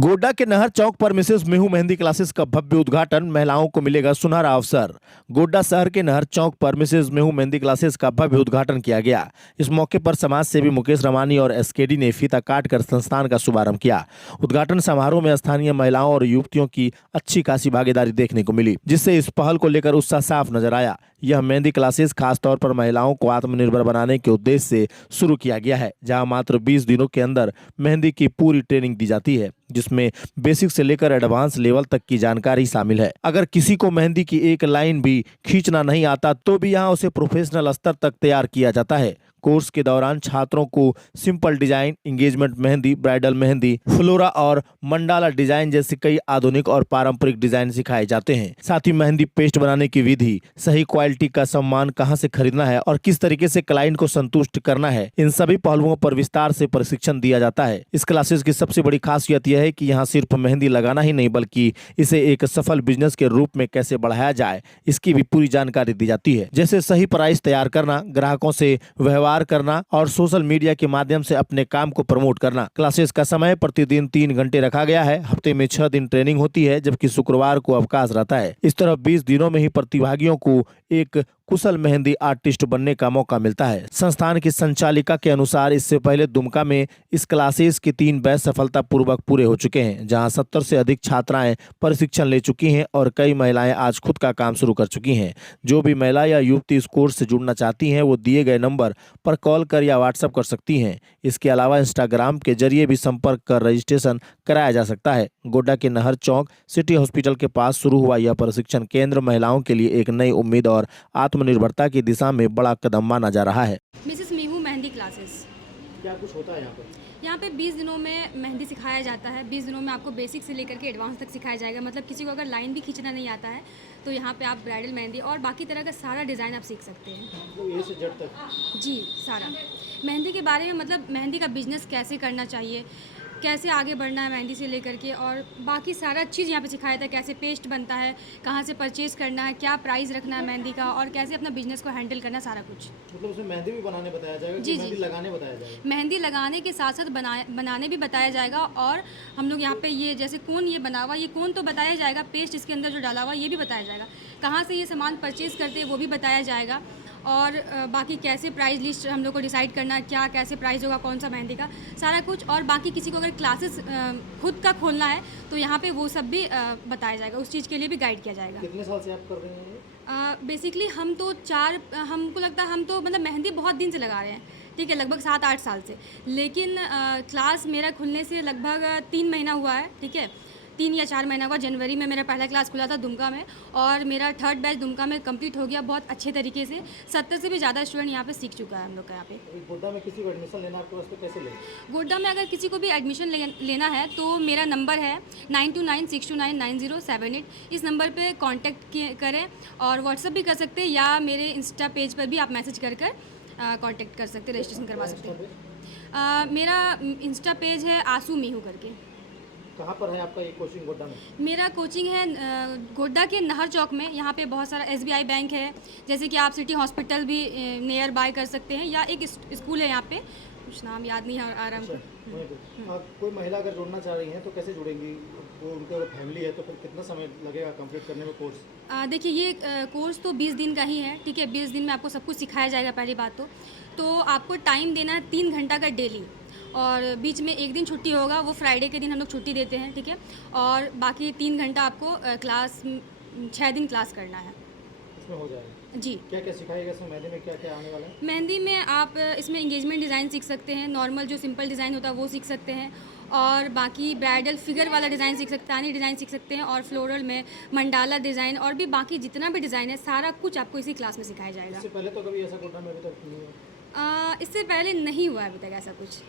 गोड्डा के नहर चौक पर मिसेस मेहू मेहंदी क्लासेस का भव्य उद्घाटन, महिलाओं को मिलेगा सुनहरा अवसर। गोड्डा शहर के नहर चौक पर मिसेस मेहू मेहंदी क्लासेस का भव्य उद्घाटन किया गया। इस मौके पर समाज सेवी मुकेश रमानी और एसकेडी ने फीता काटकर संस्थान का शुभारंभ किया। उद्घाटन समारोह में स्थानीय महिलाओं और युवतियों की अच्छी खासी भागीदारी देखने को मिली, जिससे इस पहल को लेकर उत्साह साफ नजर आया। यह मेहंदी क्लासेस खासतौर पर महिलाओं को आत्मनिर्भर बनाने के उद्देश्य से शुरू किया गया है, जहां मात्र 20 दिनों के अंदर मेहंदी की पूरी ट्रेनिंग दी जाती है, जिसमें बेसिक से लेकर एडवांस लेवल तक की जानकारी शामिल है। अगर किसी को मेहंदी की एक लाइन भी खींचना नहीं आता तो भी यहाँ उसे प्रोफेशनल स्तर तक तैयार किया जाता है। कोर्स के दौरान छात्रों को simple design, engagement mehndi, bridal mehndi, flora और मंडाला डिजाइन जैसे कई आधुनिक और पारंपरिक डिजाइन सिखाए जाते हैं। साथ ही मेहंदी पेस्ट बनाने की विधि, सही क्वालिटी का सामान कहां से खरीदना है और किस तरीके से क्लाइंट को संतुष्ट करना है, इन सभी पहलुओं पर विस्तार से प्रशिक्षण दिया जाता है। इस क्लासेस की सबसे बड़ी खासियत यह है कि यहाँ सिर्फ मेहंदी लगाना ही नहीं, बल्कि इसे एक सफल बिजनेस के रूप में कैसे बढ़ाया जाए, इसकी भी पूरी जानकारी दी जाती है। जैसे सही प्राइस तैयार करना, ग्राहकों से व्यवहार करना और सोशल मीडिया के माध्यम से अपने काम को प्रमोट करना। क्लासेस का समय प्रतिदिन 3 घंटे रखा गया है। हफ्ते में 6 दिन ट्रेनिंग होती है, जबकि शुक्रवार को अवकाश रहता है। इस तरह 20 दिनों में ही प्रतिभागियों को एक कुशल मेहंदी आर्टिस्ट बनने का मौका मिलता है। संस्थान की संचालिका के अनुसार इससे पहले दुमका में इस क्लासेस के 3 बैच सफलतापूर्वक पूरे हो चुके हैं, जहां 70 से अधिक छात्राएं प्रशिक्षण ले चुकी हैं और कई महिलाएं आज खुद का काम शुरू कर चुकी हैं। जो भी महिला या युवती इस कोर्स से जुड़ना चाहती हैं, वो दिए गए नंबर पर कॉल कर या व्हाट्सएप कर सकती हैं। इसके अलावा इंस्टाग्राम के जरिए भी संपर्क कर रजिस्ट्रेशन कराया जा सकता है। गोड्डा के नहर चौक सिटी हॉस्पिटल के पास शुरू हुआ यह प्रशिक्षण केंद्र महिलाओं के लिए एक नई उम्मीद और आत्मनिर्भरता की दिशा में बड़ा कदम माना जा रहा है। मिसेस मेहू मेहंदी क्लासेस, क्या कुछ होता है यहाँ पर? यहाँ पे 20 दिनों में मेहंदी सिखाया जाता है। 20 दिनों में आपको बेसिक से लेकर के एडवांस तक सिखाया जाएगा। मतलब किसी को अगर लाइन भी खींचना नहीं आता है तो यहाँ पे आप ब्राइडल मेहंदी और बाकी तरह का सारा डिज़ाइन आप सीख सकते हैं। तो ए से जेड तक? जी, सारा मेहंदी के बारे में, मतलब मेहंदी का बिजनेस कैसे करना चाहिए, कैसे आगे बढ़ना है मेहंदी से लेकर के, और बाकी सारा चीज़ यहाँ पे सिखाया जाता है। कैसे पेस्ट बनता है, कहाँ से परचेज़ करना है, क्या प्राइस रखना है मेहंदी का, और कैसे अपना बिजनेस को हैंडल करना, सारा कुछ। मतलब उसमें मेहंदी भी बनाने बताया जाएगा? जी, मेहंदी जी। लगाने बताया जाएगा? मेहंदी लगाने के साथ साथ बनाने भी बताया जाएगा। और हम लोग यहाँ पे ये जैसे कोन ये बना हुआ, ये कोन तो बताया जाएगा, पेस्ट इसके अंदर जो डाला हुआ ये भी बताया जाएगा, कहाँ से ये सामान परचेज़ करते हैं वो भी बताया जाएगा, और बाकी कैसे प्राइस लिस्ट हम लोग को डिसाइड करना है, क्या कैसे प्राइस होगा कौन सा मेहंदी का, सारा कुछ। और बाकी किसी को अगर क्लासेस खुद का खोलना है तो यहाँ पे वो सब भी बताया जाएगा, उस चीज़ के लिए भी गाइड किया जाएगा। कितने साल से आप कर रहे हैं? बेसिकली हमको लगता है हम तो मतलब मेहंदी बहुत दिन से लगा रहे हैं, ठीक है, लगभग 7-8 साल से। लेकिन क्लास मेरा खुलने से लगभग 3 महीना हुआ है, ठीक है, 3 या 4 महीना हुआ। जनवरी में मेरा पहला क्लास खुला था दुमका में, और मेरा 3rd बैच दुमका में कंप्लीट हो गया बहुत अच्छे तरीके से। 70 से भी ज़्यादा स्टूडेंट यहाँ पे सीख चुका है हम लोग का यहाँ पे। गोड्डा में किसी को एडमिशन लेना आपके वास्ते कैसे लें? गोड्डा में अगर किसी को भी एडमिशन लेना है तो मेरा नंबर है 9296299078। इस नंबर पे कांटेक्ट करें, और व्हाट्सअप भी कर सकते हैं, या मेरे इंस्टा पेज पर भी आप मैसेज कर कांटेक्ट कर सकते हैं, रजिस्ट्रेशन करवा सकते हैं। मेरा इंस्टा पेज है आसू मेहू करके। कहाँ पर है आपका ये कोचिंग गोड्डा में? मेरा कोचिंग है गोड्डा के नहर चौक में। यहाँ पे बहुत सारा SBI बैंक है, जैसे कि आप सिटी हॉस्पिटल भी नियर बाय कर सकते हैं, या एक स्कूल है यहाँ पे, कुछ नाम याद नहीं आ रहा हमको। कोई महिला अगर जुड़ना चाह रही है तो कैसे जुड़ेंगी? वो उनका फैमिली है तो फिर कितना समय लगेगा कंप्लीट करने में कोर्स? देखिए, ये कोर्स तो 20 दिन का ही है, ठीक है। 20 दिन में आपको सब कुछ सिखाया जाएगा। पहली बात तो आपको टाइम देना है 3 घंटा का डेली, और बीच में एक दिन छुट्टी होगा, वो फ्राइडे के दिन हम लोग छुट्टी देते हैं, ठीक है। और बाकी 3 घंटा आपको क्लास 6 दिन क्लास करना है। इसमें हो जाएगा जी। क्या क्या सिखाएगा इसमें? मेहंदी में क्या क्या आने वाला है? मेहंदी में आप इसमें एंगेजमेंट डिज़ाइन सीख सकते हैं, नॉर्मल जो सिंपल डिज़ाइन होता है वो सीख सकते हैं, और बाकी ब्राइडल फिगर वाला डिज़ाइन सीख सकते हैं, डिज़ाइन सीख सकते हैं, और फ्लोरल में मंडाला डिज़ाइन, और भी बाकी जितना भी डिज़ाइन है सारा कुछ आपको इसी क्लास में सिखाया जाएगा। इससे पहले तो कभी ऐसा गोड्डा में अभी तक नहीं हुआ? इससे पहले नहीं हुआ अभी तक ऐसा कुछ।